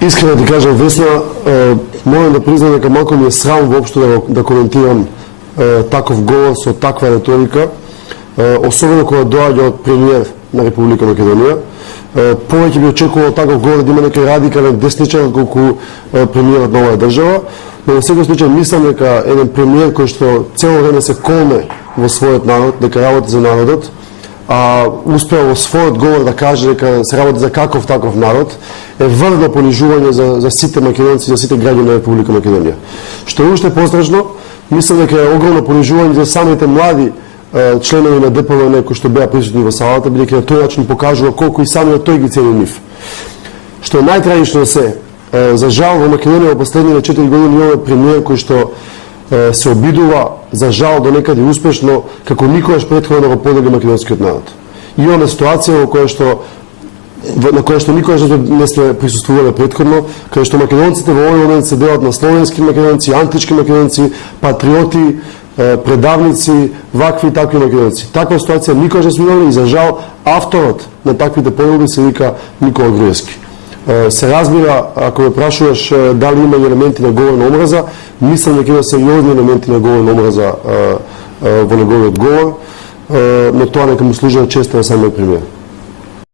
Искрено ти кажам, Весна, морам да признам дека малку ми е срам воопшто да коментирам таков говор со таква реторика, особено кога доаѓа од премиер на Република Македонија. Повеќе би очекувал таков говор да има некој радикален десничар колку премиерот на оваа држава, но во секој случај мислам дека еден премиер кој што цело време се колне во својот народ, дека работи за народот, успеа во својот говор да каже дека се работи за каков таков народ, е врвно понижување за сите македонци, за сите граѓани на Република Македонија. Што е уште пострашно, мислам дека е огромно понижување за самите млади членови на ДПМН кои што беа присутни во салата, бидејќи на тој начин покажува колку и самиот тој ги цени нив. Што е најтрагично се, за жал во Македонија во последните 4 години имаме премиер кој што се обидува, за жал до некаде успешно, како никогаш претходно да го подели македонскиот народ. Имаме ситуација на која што никогаш не сме присуствувале претходно, каде што македонците во овој момент се делат на словенски македонци, антички македонци, патриоти, предавници, вакви и такви македонци. Таква ситуација никогаш не сме имали и за жал авторот на таквите поделби се вика Никола Груевски. Се разбира, ако ме прашуваш дали има елементи на говор на омраза, мислам дека има сериозни елементи на говор на омраза во неговиот говор, но тоа нека му служи на честа на самиот премиер.